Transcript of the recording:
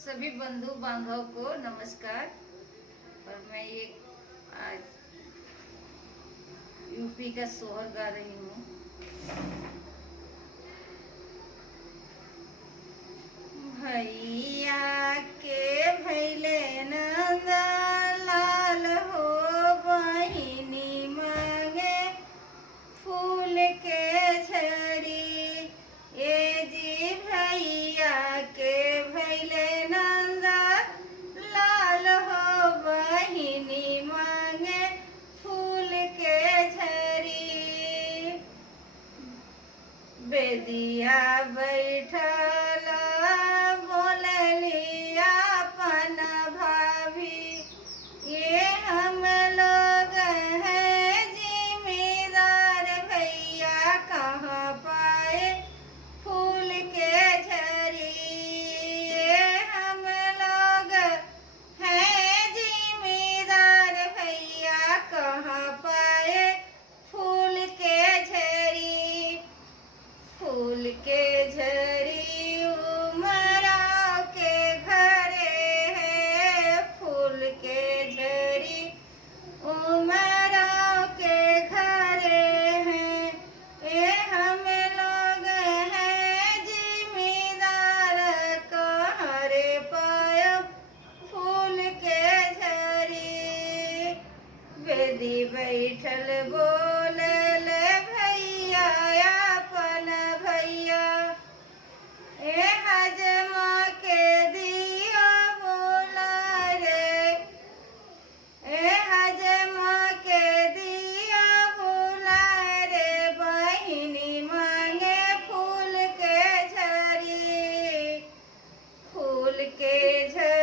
सभी बंधु बांधव को नमस्कार। और मैं ये आज यूपी का सोहर गा रही हूँ। भैया के भैले नंद लाल हो, बहिनी मांगे फूल के झड़ी। ये जी भैया के भैले नंद लाल हो, बहिनी मांगे फूल के झड़ी। बेदिया बैठल बोलली अपन भाभी, ये हम लोग हैं जिम्मेदार, भैया कहाँ पाए फूल के झड़ी। ये हम लोग हैं जिम्मेदार, भैया कहाँ पाए फूल के झड़ी। फूल के झड़ी उमराव के घरे है, फूल के झड़ी उमराव के घरे हैं। ये हम लोग हैं जिम्मेदार, कहाँ रे पायो फूल के झड़ी। बेदी बैठल बोलल भैया अपन भैया, ए हजमा के दिया बोला रे, ए हजमा के दिया बोला रे, बहिनी मांगे फूल के झड़ी। फूल के झड़ी